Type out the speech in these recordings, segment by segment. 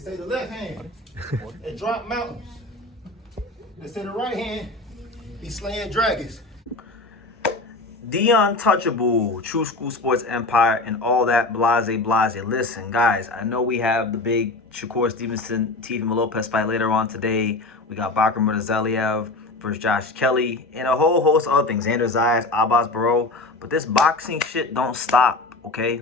They say the left hand, it drop mountains. They say the right hand, be slaying dragons. The untouchable True School Sports Empire and all that blase. Listen, guys, I know we have the big Shakur Stevenson, Team Lopez fight later on today. We got Bakram Murzailiev versus Josh Kelly and a whole host of other things. Xander Zayas, Abbas Barrow. But this boxing shit don't stop, okay?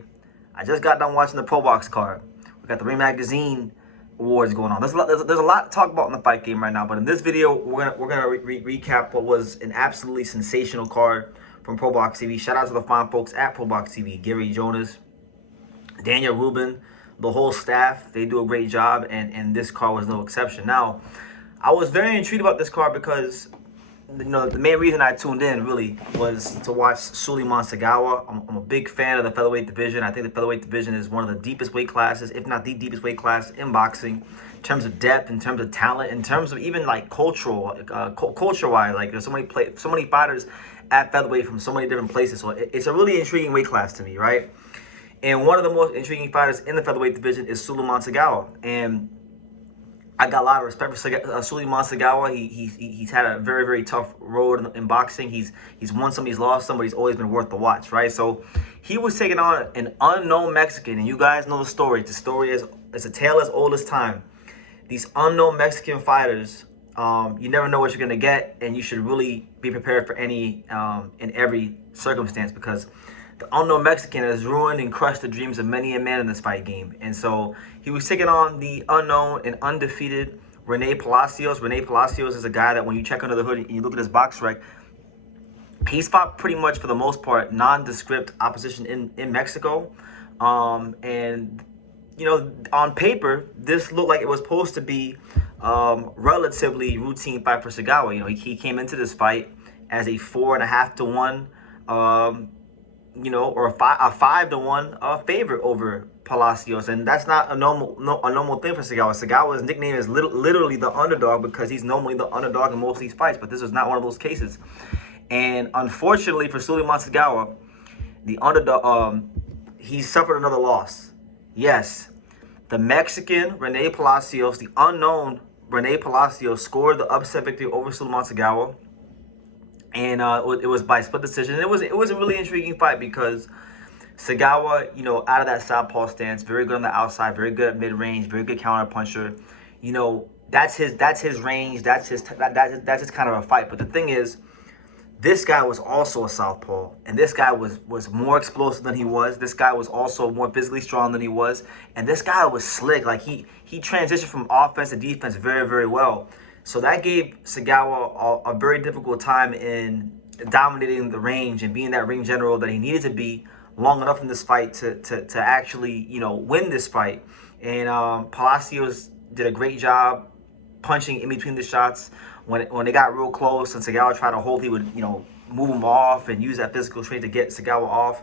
I just got done watching the Pro Box card. We got the Ring Magazine awards going on. There's a lot to talk about in the fight game right now. But in this video, we're gonna recap what was an absolutely sensational card from Pro Box TV. Shout out to the fine folks at Pro Box TV. Gary Jonas, Daniel Rubin, the whole staff. They do a great job, and this card was no exception. Now, I was very intrigued about this card because, you know, the main reason I tuned in really was to watch Sulaiman Segawa. I'm a big fan of the featherweight division. I think the featherweight division is one of the deepest weight classes, if not the deepest weight class in boxing, in terms of depth, in terms of talent, in terms of even like culture-wise. Like there's so many fighters at featherweight from so many different places. So it's a really intriguing weight class to me, right? And one of the most intriguing fighters in the featherweight division is Suliman Segawa. And I got a lot of respect for Suliman Segawa. He's had a very, very tough road in boxing. He's won some, he's lost some, but he's always been worth the watch, right? So he was taking on an unknown Mexican, and you guys know the story. The story is a tale as old as time. These unknown Mexican fighters, you never know what you're gonna get, and you should really be prepared for any in every circumstance, because the unknown Mexican has ruined and crushed the dreams of many a man in this fight game. And so he was taking on the unknown and undefeated Rene Palacios. Rene Palacios is a guy that when you check under the hood and you look at his box rec, he's fought pretty much for the most part nondescript opposition in Mexico. And you know, on paper, this looked like it was supposed to be relatively routine fight for Segawa. You know, he came into this fight as a 4.5 to 1, you know, or a 5 to 1 favorite over Palacios, and that's not a normal thing for Segawa. Segawa's nickname is literally the underdog because he's normally the underdog in most of these fights, but this was not one of those cases. And unfortunately for Suliman Segawa, the underdog, he suffered another loss. Yes, the Mexican Rene Palacios, the unknown Rene Palacios, scored the upset victory over Suliman Segawa. And it was by split decision. And it was a really intriguing fight because Segawa, you know, out of that southpaw stance, very good on the outside, very good at mid-range, very good counter puncher. You know, that's his range, that's his kind of a fight. But the thing is, this guy was also a southpaw, and this guy was more explosive than he was. This guy was also more physically strong than he was, and this guy was slick. Like he transitioned from offense to defense very, very well. So that gave Segawa a very difficult time in dominating the range and being that ring general that he needed to be long enough in this fight to actually, you know, win this fight. And Palacios did a great job punching in between the shots. When they got real close and Segawa tried to hold, he would, you know, move him off and use that physical strength to get Segawa off.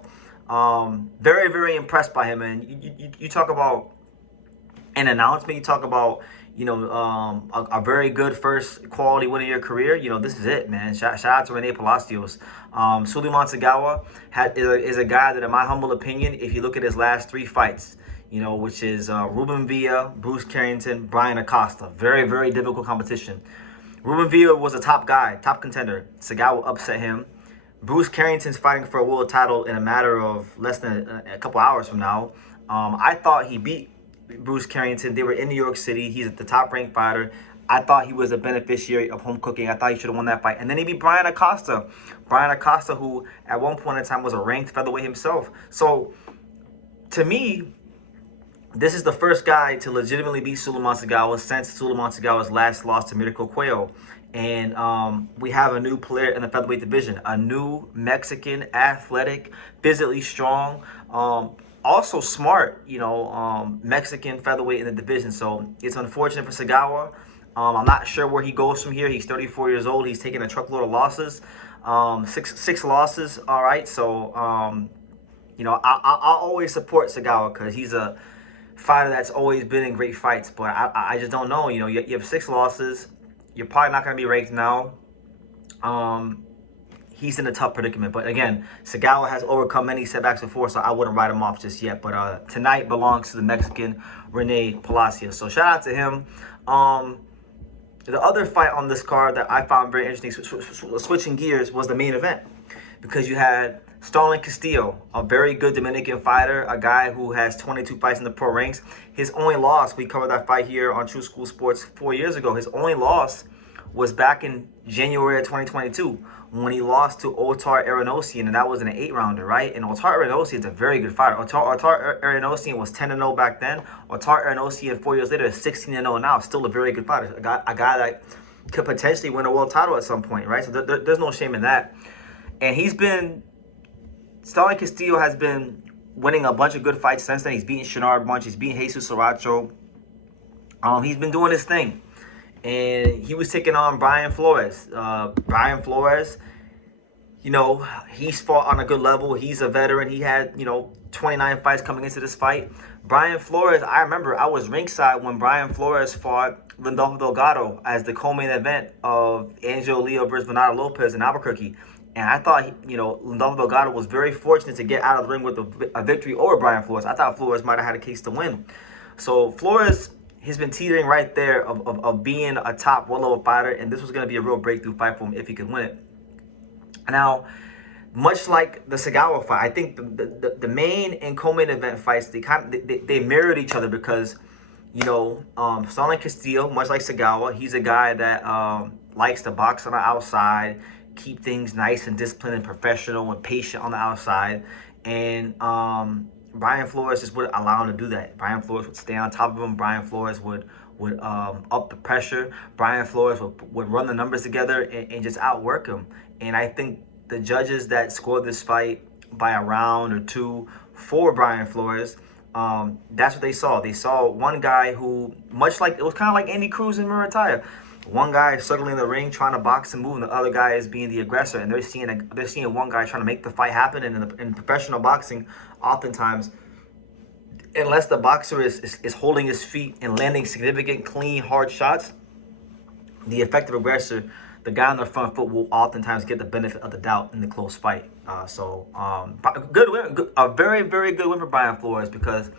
Very, very impressed by him. And you talk about an announcement, you talk about, you know, a very good first quality win of your career. You know, this is it, man. Shout out to Rene Palacios. Suliman Segawa is a guy that, in my humble opinion, if you look at his last 3 fights, you know, which is Ruben Villa, Bruce Carrington, Brian Acosta. Very, very difficult competition. Ruben Villa was a top guy, top contender. Segawa upset him. Bruce Carrington's fighting for a world title in a matter of less than a couple hours from now. I thought he beat Bruce Carrington. They were in New York City. He's the top-ranked fighter. I thought he was a beneficiary of home cooking. I thought he should have won that fight. And then he beat Brian Acosta. Brian Acosta, who at one point in time was a ranked featherweight himself. So, to me, this is the first guy to legitimately beat Suliman Segawa since Suliman Segawa's last loss to Mirko Cuello. And we have a new player in the featherweight division. A new Mexican, athletic, physically strong, also smart, you know, Mexican featherweight in the division. So it's unfortunate for Segawa. I'm not sure where he goes from here. He's 34 years old. He's taken a truckload of losses. Six losses, all right. So, you know, I'll always support Segawa because he's a fighter that's always been in great fights. But I just don't know. You know, you have 6 losses. You're probably not going to be ranked now. he's in a tough predicament. But again, Segawa has overcome many setbacks before, so I wouldn't write him off just yet. But tonight belongs to the Mexican Rene Palacios. So shout out to him. The other fight on this card that I found very interesting, switching gears, was the main event. Because you had Starling Castillo, a very good Dominican fighter, a guy who has 22 fights in the pro ranks. His only loss, we covered that fight here on True School Sports 4 years ago. His only loss was back in January of 2022 when he lost to Otar Arenosian, and that was in an 8-rounder, right? And Otar Arenosian is a very good fighter. Otar Arenosian was 10-0 back then. Otar Arenosian 4 years later is 16-0 now. Still a very good fighter. A guy that could potentially win a world title at some point, right? So there's no shame in that. And Starling Castillo has been winning a bunch of good fights since then. He's beaten Shinar a bunch. He's beaten Jesus Saracho. He's been doing his thing. And he was taking on Bryan Flores. Bryan Flores, you know, he's fought on a good level. He's a veteran. He had, 29 fights coming into this fight. Bryan Flores, I remember I was ringside when Bryan Flores fought Lindolfo Delgado as the co-main event of Angelo Leo versus Bernardo Lopez in Albuquerque. And I thought, Lindolfo Delgado was very fortunate to get out of the ring with a victory over Bryan Flores. I thought Flores might have had a case to win. So Flores has been teetering right there of being a top one-level fighter, and this was going to be a real breakthrough fight for him if he could win it. Now, much like the Segawa fight, I think the main and co-main event fights, they mirrored each other because, Starling Castillo, much like Segawa, he's a guy that likes to box on the outside, keep things nice and disciplined and professional and patient on the outside. And Bryan Flores just would allow him to do that. Bryan Flores would stay on top of him. Bryan Flores would up the pressure. Bryan Flores would run the numbers together and just outwork him. And I think the judges that scored this fight by a round or two for Bryan Flores, that's what they saw. They saw one guy who, much like, it was kind of like Andy Cruz and Murataya. One guy struggling in the ring, trying to box and move, and the other guy is being the aggressor. And they're seeing one guy trying to make the fight happen. And in professional boxing, oftentimes, unless the boxer is holding his feet and landing significant, clean, hard shots, the effective aggressor, the guy on the front foot, will oftentimes get the benefit of the doubt in the close fight. Good win, a very, very good win for Bryan Flores because,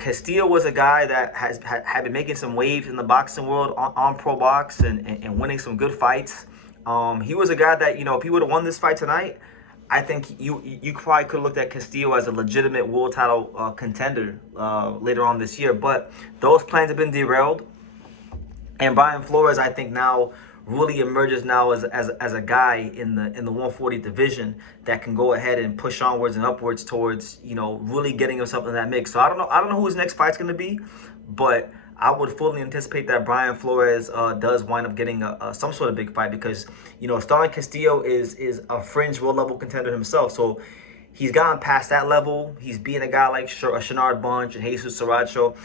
Castillo was a guy that had been making some waves in the boxing world on Pro Box and winning some good fights. He was a guy that, if he would have won this fight tonight, I think you probably could have looked at Castillo as a legitimate world title contender later on this year. But those plans have been derailed. And Bryan Flores, I think, now really emerges now as a guy in the 140 division that can go ahead and push onwards and upwards towards, really getting himself in that mix. So I don't know who his next fight's going to be, but I would fully anticipate that Bryan Flores does wind up getting some sort of big fight because, Starling Castillo is a fringe world level contender himself. So he's gone past that level. He's being a guy like Shinard Bunch and Jesus Saracho.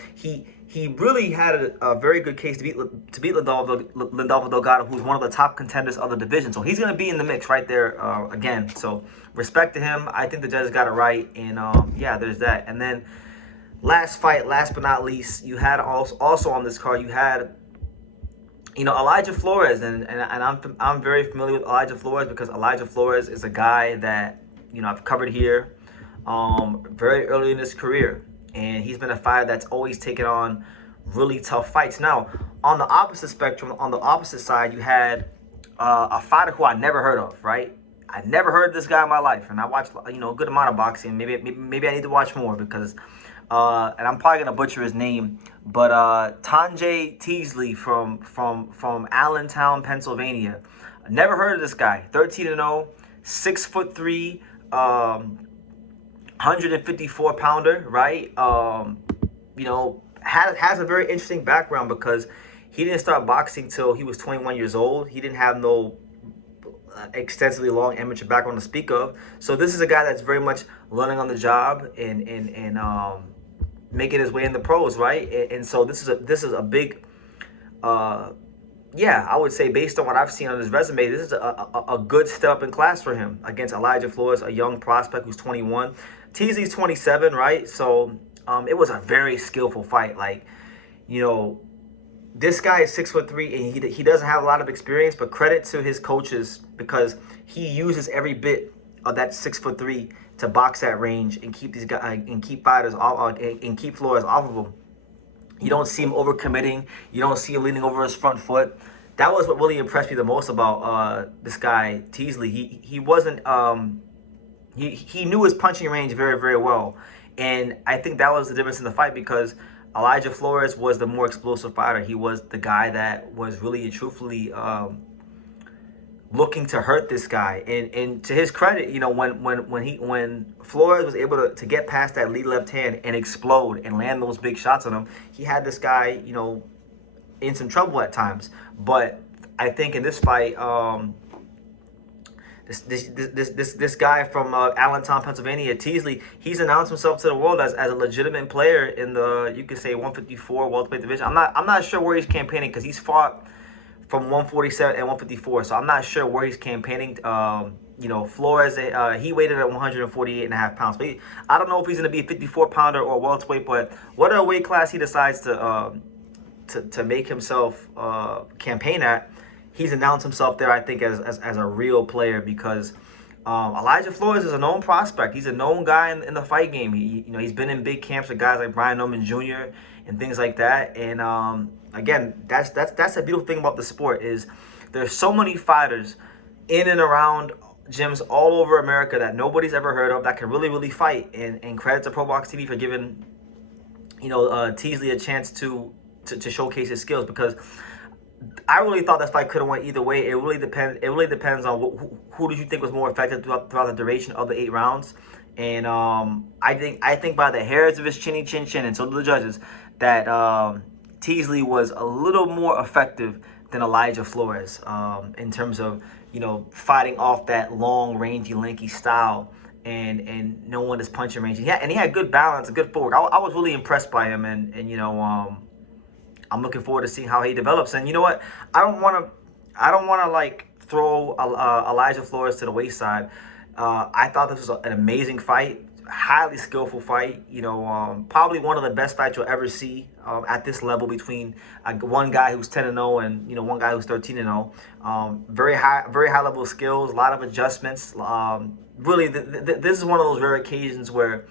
He really had a very good case to beat Lindolfo Delgado, who's one of the top contenders of the division. So he's going to be in the mix right there again. So respect to him. I think the judges got it right. And yeah, there's that. And then last fight, last but not least, you had also on this card, you had Elijah Flores. And I'm very familiar with Elijah Flores because Elijah Flores is a guy that I've covered here very early in his career. And he's been a fighter that's always taken on really tough fights. Now, on the opposite spectrum, on the opposite side, you had a fighter who I never heard of, right? I never heard of this guy in my life. And I watched, a good amount of boxing. Maybe I need to watch more because, and I'm probably going to butcher his name, but Thanjhae Teasley from Allentown, Pennsylvania. I never heard of this guy. 13-0, 6'3", 154 pounder, right? Has a very interesting background because he didn't start boxing till he was 21 years old. He didn't have no extensively long amateur background to speak of. So this is a guy that's very much learning on the job and making his way in the pros, right? And so this is a big yeah, I would say based on what I've seen on his resume, this is a good step up in class for him against Elijah Flores, a young prospect who's 21. Teasley's 27, right? So it was a very skillful fight. Like, this guy is 6'3" and he doesn't have a lot of experience, but credit to his coaches because he uses every bit of that 6'3" to box that range and keep these guys and keep fighters off and keep Flores off of him. You don't see him overcommitting. You don't see him leaning over his front foot. That was what really impressed me the most about this guy Teasley. He wasn't he knew his punching range very, very well, and I think that was the difference in the fight because Elijah Flores was the more explosive fighter. He was the guy that was really and truthfully looking to hurt this guy. And to his credit, you know, when Flores was able to get past that lead left hand and explode and land those big shots on him, he had this guy, you know, in some trouble at times. But I think in this fight, this guy from Allentown, Pennsylvania, Teasley, he's announced himself to the world as a legitimate player in the, you could say, 154 welterweight division. I'm not sure where he's campaigning because he's fought from 147 and 154, so I'm not sure where he's campaigning. You know, Flores, he weighed at 148.5 pounds. But I don't know if he's going to be a 54-pounder or welterweight, but whatever weight class he decides to make himself campaign at, he's announced himself there, I think, as a real player because Elijah Flores is a known prospect. He's a known guy in the fight game. He's been in big camps with guys like Brian Norman Jr. and things like that. And again, that's the beautiful thing about the sport is there's so many fighters in and around gyms all over America that nobody's ever heard of that can really fight. And credit to Probox TV for giving Teasley a chance to showcase his skills because I really thought this fight could have went either way. It really depends on who did you think was more effective throughout the duration of the 8 rounds. And I think by the hairs of his chin, and so do the judges, that Teasley was a little more effective than Elijah Flores in terms of fighting off that long, rangy, lanky style and knowing his punching range. He had good balance, a good footwork. I was really impressed by him, and I'm looking forward to seeing how he develops. And you know what? I don't want to like throw Elijah Flores to the wayside. I thought this was an amazing fight, highly skillful fight. Probably one of the best fights you'll ever see at this level between one guy who's 10-0 and one guy who's 13-0. Very high level of skills, a lot of adjustments. Really, this is one of those rare occasions where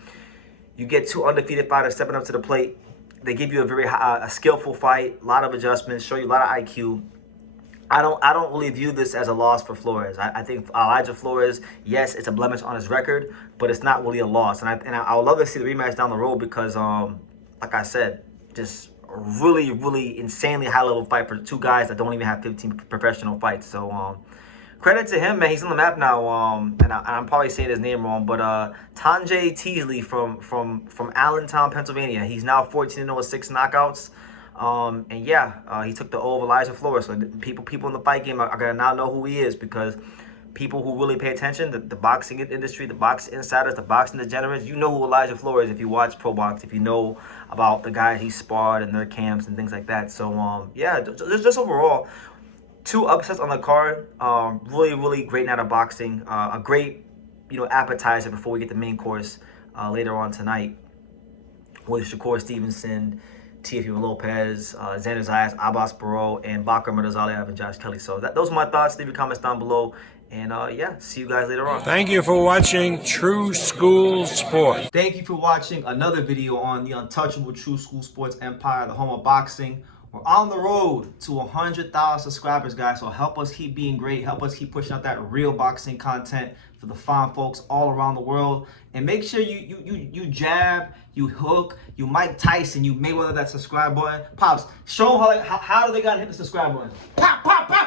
you get 2 undefeated fighters stepping up to the plate. They give you a very a skillful fight, a lot of adjustments, show you a lot of IQ. I don't really view this as a loss for Flores. I think Elijah Flores, yes, it's a blemish on his record, but it's not really a loss. And I would love to see the rematch down the road because, like I said, just a really insanely high level fight for 2 guys that don't even have 15 professional fights. So credit to him, man. He's on the map now. And I'm probably saying his name wrong, but Thanjhae Teasley from Allentown, Pennsylvania. He's now 14-0 with 6 knockouts. And yeah, he took the O of Elijah Flores. So people in the fight game are gonna now know who he is because people who really pay attention, the boxing industry, the boxing insiders, the boxing degenerates, you know who Elijah Flores is if you watch Pro Box, if you know about the guys he sparred and their camps and things like that. So yeah, just overall, 2 upsets on the card. Really great night of boxing. A great, appetizer before we get the main course later on tonight with Shakur Stevenson, Teofimo Lopez, Xander Zayas, Abbas Barrow, and Bakr Murtazaliev and Josh Kelly. So those are my thoughts. Leave your comments down below. And yeah, see you guys later on. Thank you for watching True School Sports. Thank you for watching another video on the untouchable True School Sports empire, the home of boxing. We're on the road to 100,000 subscribers, guys. So help us keep being great. Help us keep pushing out that real boxing content for the fine folks all around the world. And make sure you jab, you hook, you Mike Tyson, you Mayweather that subscribe button. Pops, show them how do they gotta hit the subscribe button. Pop, pop, pop.